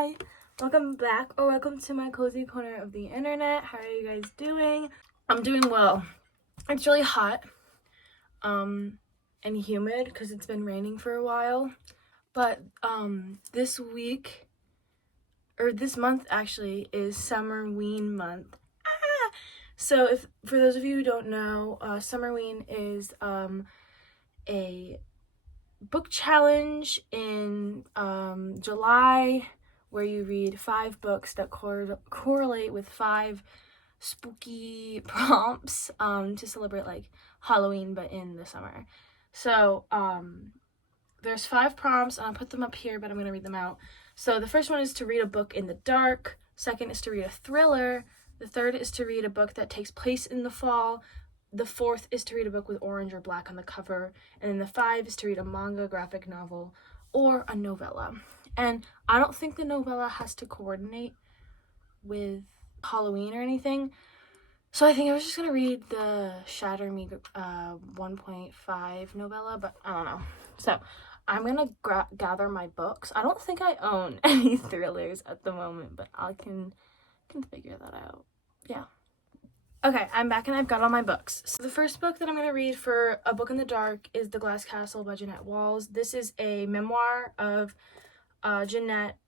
Hi, welcome back or welcome to my cozy corner of the internet. How are you guys doing? I'm doing well. It's really hot and humid because it's been raining for a while, but this week or this month actually is Summerween month. So if for those of you who don't know, Summerween is a book challenge in July where you read 5 books that correlate with 5 spooky prompts to celebrate like Halloween but in the summer. So there's 5 prompts and I'll put them up here, but I'm going to read them out. So the first one is to read a book in the dark. Second is to read a thriller. The third is to read a book that takes place in the fall. The fourth is to read a book with orange or black on the cover. And then the 5 is to read a manga, graphic novel, or a novella. And I don't think the novella has to coordinate with Halloween or anything. So I think I was just going to read the Shatter Me 1.5 novella, but I don't know. So I'm going to gather my books. I don't think I own any thrillers at the moment, but I can figure that out. Yeah. Okay, I'm back and I've got all my books. So the first book that I'm going to read for A Book in the Dark is The Glass Castle by Jeanette Walls. This is a memoir of Jeanette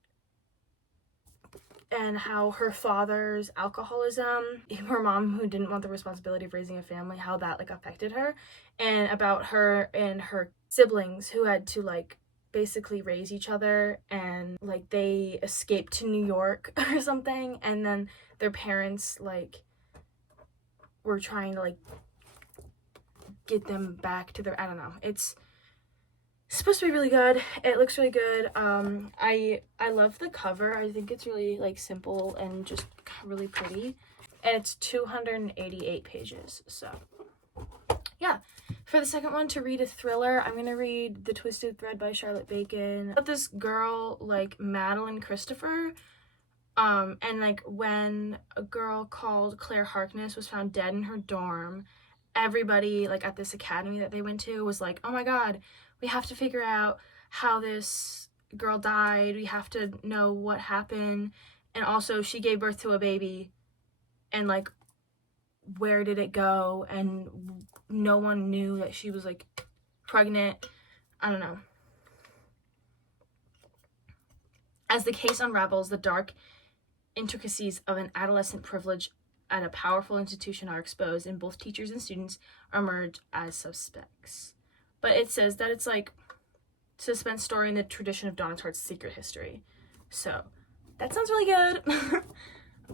and how her father's alcoholism, her mom who didn't want the responsibility of raising a family, how that like affected her, and about her and her siblings who had to like basically raise each other, and like they escaped to New York or something, and then their parents like were trying to like get them back to their, I don't know. It's supposed to be really good. It looks really good. I love the cover. I think it's really like simple and just really pretty. And it's 288 pages. So yeah. For the second one, to read a thriller, I'm gonna read The Twisted Thread by Charlotte Bacon. About this girl like Madeline Christopher. And like when a girl called Claire Harkness was found dead in her dorm, everybody like at this academy that they went to was like, oh my god, we have to figure out how this girl died. We have to know what happened. And also she gave birth to a baby, and like where did it go? And no one knew that she was like pregnant. I don't know. As the case unravels, the dark intricacies of an adolescent privilege at a powerful institution are exposed, and both teachers and students emerge as suspects. But it says that it's like suspense story in the tradition of Donna Tartt's Secret History. So that sounds really good.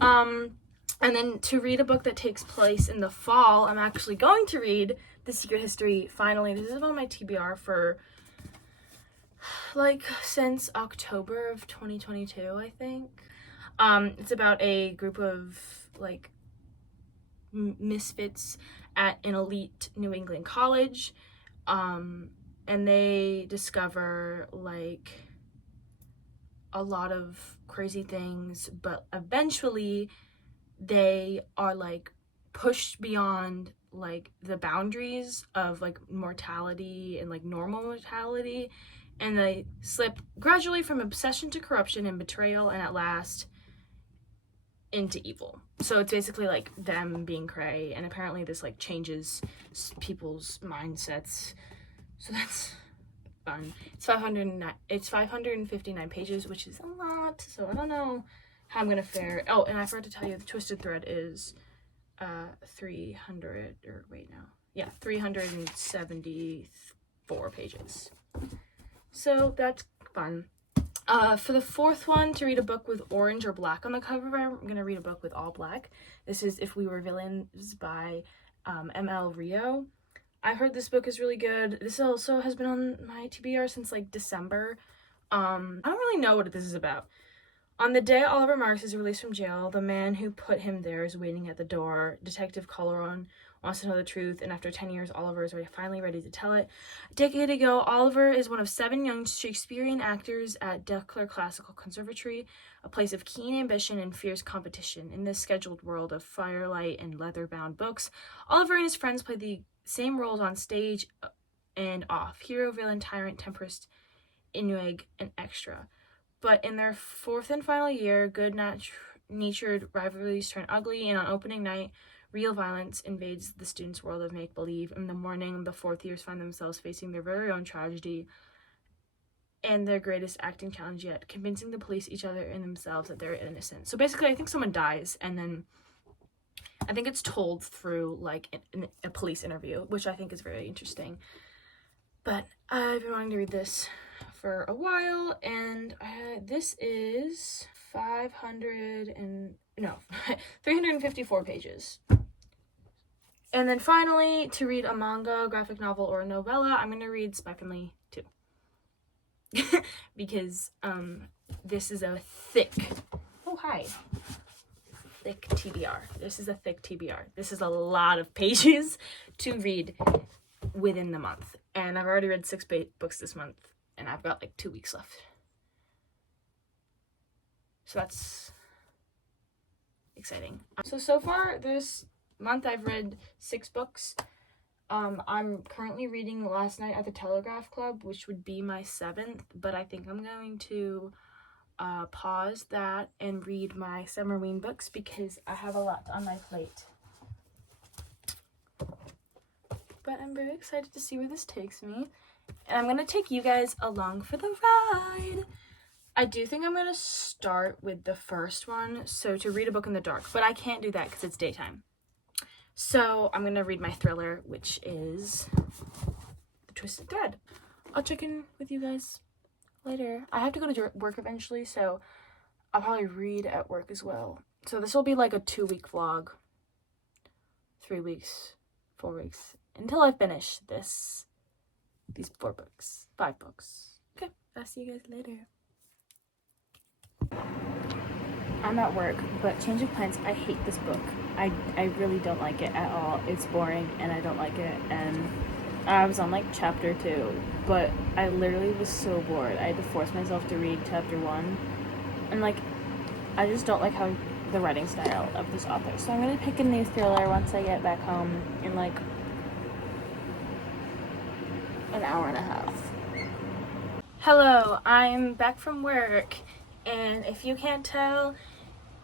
And then to read a book that takes place in the fall, I'm actually going to read The Secret History finally. This is on my TBR for like since October of 2022, I think. It's about a group of like misfits at an elite New England college, and they discover like a lot of crazy things, but eventually they are like pushed beyond like the boundaries of like mortality and like normal mortality, and they slip gradually from obsession to corruption and betrayal, and at last into evil. So it's basically like them being cray, and apparently this like changes people's mindsets. So that's fun. It's 559 pages, which is a lot. So I don't know how I'm gonna fare. Oh, and I forgot to tell you, the Twisted Thread is 374 pages. So that's fun. For the fourth one, to read a book with orange or black on the cover, I'm going to read a book with all black. This is If We Were Villains by M.L. Rio. I heard this book is really good. This also has been on my TBR since like December. I don't really know what this is about. On the day Oliver Marks is released from jail, the man who put him there is waiting at the door. Detective Colleron wants to know the truth, and after 10 years, Oliver is finally ready to tell it. A decade ago, Oliver is one of 7 young Shakespearean actors at Declar Classical Conservatory, a place of keen ambition and fierce competition. In this scheduled world of firelight and leather-bound books, Oliver and his friends play the same roles on stage and off: hero, villain, tyrant, tempest, inwig, and extra. But in their fourth and final year, good-natured rivalries turn ugly, and on opening night, real violence invades the students' world of make-believe. In the morning, the fourth years find themselves facing their very own tragedy and their greatest acting challenge yet, convincing the police, each other, and themselves that they're innocent. So basically, I think someone dies, and then I think it's told through, like, a police interview, which I think is very interesting. But I've been wanting to read this for a while, and this is 354 pages. And then finally, to read a manga, graphic novel, or a novella, I'm going to read Spy Family 2. Because this is a thick TBR. This is a thick TBR. This is a lot of pages to read within the month. And I've already read 6 books this month, and I've got like 2 weeks left. So that's exciting. So far this month I've read 6 books. I'm currently reading Last Night at the Telegraph Club, which would be my 7th, but I think I'm going to pause that and read my Summerween books because I have a lot on my plate. But I'm very excited to see where this takes me, and I'm going to take you guys along for the ride. I do think I'm going to start with the first one, so to read a book in the dark, but I can't do that because it's daytime. So I'm going to read my thriller, which is The Twisted Thread. I'll check in with you guys later. I have to go to work eventually, so I'll probably read at work as well. So this will be like a 2-week vlog. 3 weeks, 4 weeks, until I finish these 5 books. Okay, I'll see you guys later. I'm at work, but change of plans, I hate this book. I really don't like it at all. It's boring and I don't like it, and I was on like chapter 2, but I literally was so bored. I had to force myself to read chapter 1, and like I just don't like how the writing style of this author. So I'm gonna pick a new thriller once I get back home in like an hour and a half. Hello, I'm back from work, and if you can't tell,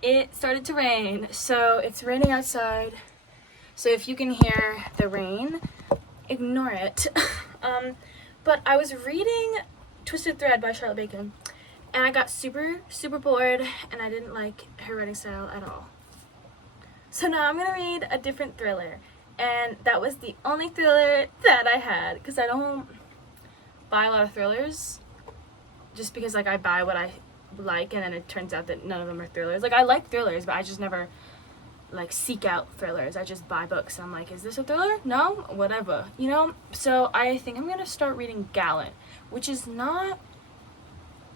it started to rain. So it's raining outside, so if you can hear the rain, ignore it. But I was reading Twisted Thread by Charlotte Bacon, and I got super bored, and I didn't like her writing style at all. So now I'm gonna read a different thriller, and that was the only thriller that I had, because I don't buy a lot of thrillers, just because like I buy what I like, and then it turns out that none of them are thrillers. Like I like thrillers, but I just never like seek out thrillers. I just buy books and I'm like, is this a thriller? No, whatever, you know. So I think I'm gonna start reading Gallant, which is not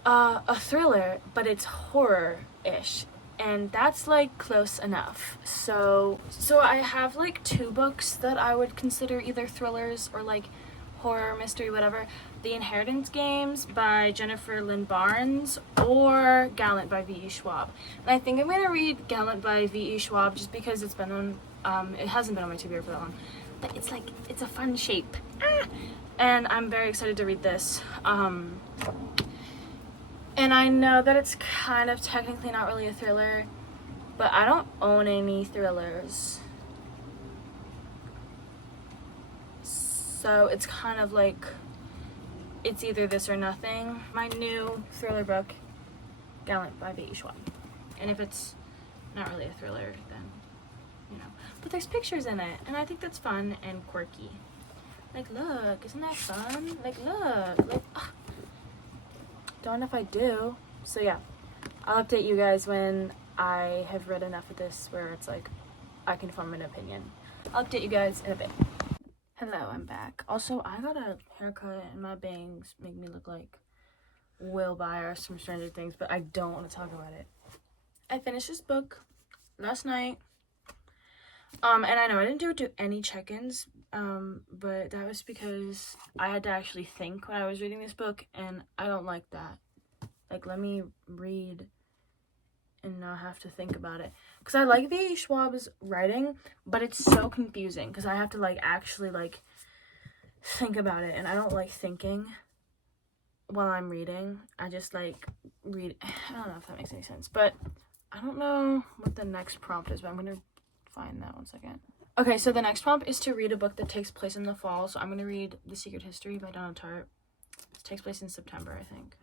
a thriller, but it's horror-ish, and that's like close enough. So I have like 2 books that I would consider either thrillers or like horror, mystery, whatever. The Inheritance Games by Jennifer Lynn Barnes, or Gallant by V.E. Schwab. And I think I'm going to read Gallant by V.E. Schwab just because it's been on, it hasn't been on my TBR for that long. But it's like, it's a fun shape. And I'm very excited to read this. And I know that it's kind of technically not really a thriller, but I don't own any thrillers. So it's kind of like, it's either this or nothing. My new thriller book, Gallant by V.E. Schwab. And if it's not really a thriller, then, you know. But there's pictures in it, and I think that's fun and quirky. Like, look, isn't that fun? Like, look, like, ugh. Don't know if I do. So yeah, I'll update you guys when I have read enough of this where it's like, I can form an opinion. I'll update you guys in a bit. Hello, I'm back. Also, I got a haircut and my bangs make me look like Will Byers from Stranger Things, but I don't want to talk about it. I finished this book last night. And I know I didn't do any check-ins, but that was because I had to actually think when I was reading this book, and I don't like that. Like, let me read and not have to think about it. Because I like V.E. Schwab's writing, but it's so confusing because I have to, like, actually, like, think about it, and I don't like thinking. while I'm reading. I just like read. I don't know if that makes any sense, but I don't know what the next prompt is, but I'm gonna find that 1 second. Okay, so the next prompt is to read a book that takes place in the fall. So I'm gonna read The Secret History by Donna Tartt. It takes place in September, I think.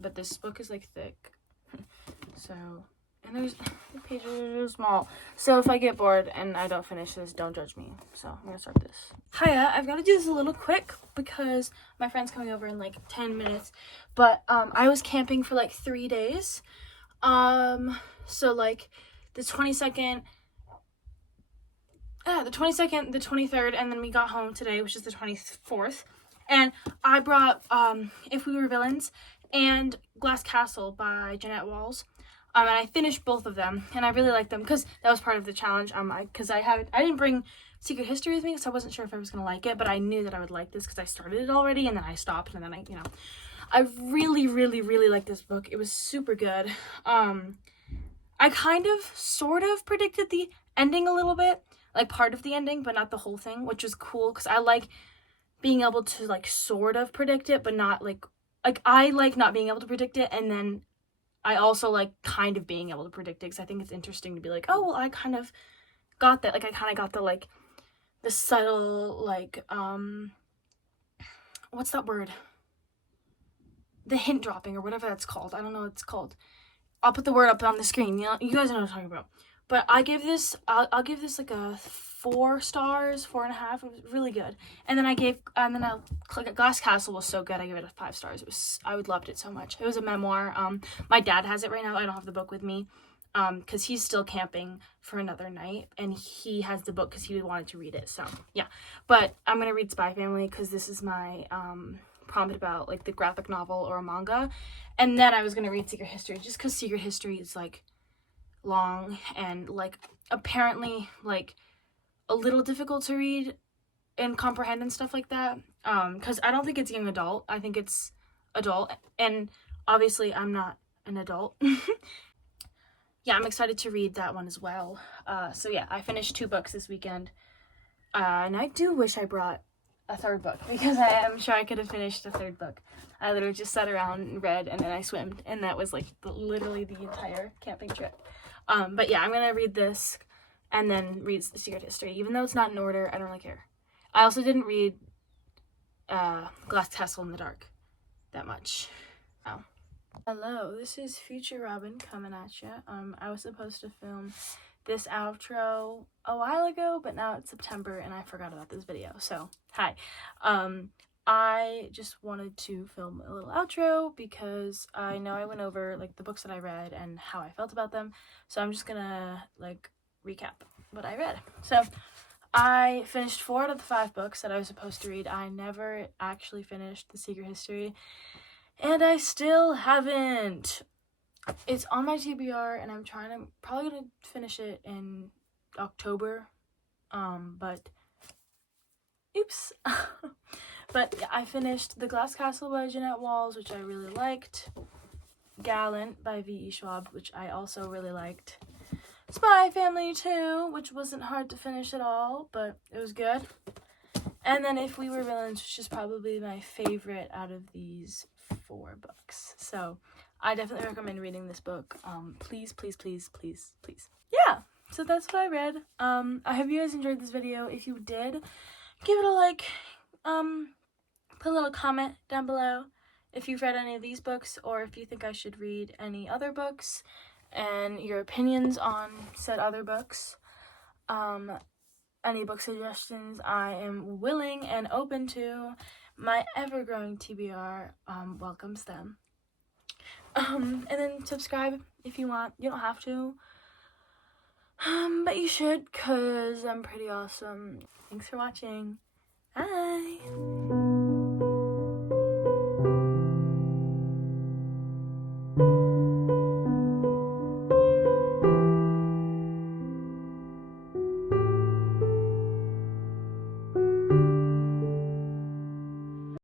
But this book is like thick. So, and the pages are small. So if I get bored and I don't finish this, don't judge me. So I'm gonna start this. Hiya, I've got to do this a little quick because my friend's coming over in like 10 minutes. But I was camping for like 3 days. So like the 22nd, the 23rd, and then we got home today, which is the 24th. And I brought If We Were Villains and Glass Castle by Jeanette Walls. And I finished both of them, and I really liked them because that was part of the challenge. Because I didn't bring Secret History with me, so I wasn't sure if I was gonna like it, but I knew that I would like this because I started it already, and then I stopped, and then I really, really, really liked this book. It was super good. I kind of, sort of predicted the ending a little bit, like part of the ending, but not the whole thing, which was cool because I like being able to like sort of predict it, but not like I like not being able to predict it, and then I also like kind of being able to predict it because I think it's interesting to be like, oh, well, I kind of got that. Like, I kind of got the, like, the subtle, like, what's that word? The hint dropping or whatever that's called. I don't know what it's called. I'll put the word up on the screen. You guys know what I'm talking about. But I'll give this like a 4 stars, 4.5. It was really good. And then Glass Castle was so good. I gave it a 5 stars. I loved it so much. It was a memoir. My dad has it right now. I don't have the book with me, because he's still camping for another night, and he has the book because he wanted to read it. So yeah, but I'm gonna read Spy Family because this is my prompt about like the graphic novel or a manga, and then I was gonna read Secret History just because Secret History is like long and like apparently like a little difficult to read and comprehend and stuff like that, because I don't think it's young adult. I think it's adult, and obviously I'm not an adult. Yeah, I'm excited to read that one as well. So yeah, I finished 2 books this weekend, and I do wish I brought a 3rd book because I am sure I could have finished a 3rd book. I literally just sat around and read, and then I swimmed, and that was like literally the entire camping trip. But yeah, I'm gonna read this and then read The Secret History, even though it's not in order. I don't really care. I also didn't read Glass Castle in the Dark that much. Oh. Hello, this is Future Robin coming at you. I was supposed to film this outro a while ago, but now it's September and I forgot about this video. So, hi. I just wanted to film a little outro because I know I went over like the books that I read and how I felt about them. So I'm just gonna like recap what I read. So I finished 4 out of the 5 books that I was supposed to read. I never actually finished The Secret History, and I still haven't. It's on my TBR, and I'm probably gonna finish it in October. But oops. But yeah, I finished The Glass Castle by Jeanette Walls, which I really liked. Gallant by V.E. Schwab, which I also really liked. Spy Family 2, which wasn't hard to finish at all, but it was good. And then If We Were Villains, which is probably my favorite out of these 4 books. So I definitely recommend reading this book. Please, please, please, please, please. Yeah, so that's what I read. I hope you guys enjoyed this video. If you did, give it a like. Put a little comment down below if you've read any of these books or if you think I should read any other books and your opinions on said other books. Any book suggestions, I am willing and open to. My ever-growing TBR welcomes them. And then subscribe if you want. You don't have to. But you should, because I'm pretty awesome. Thanks for watching. Bye!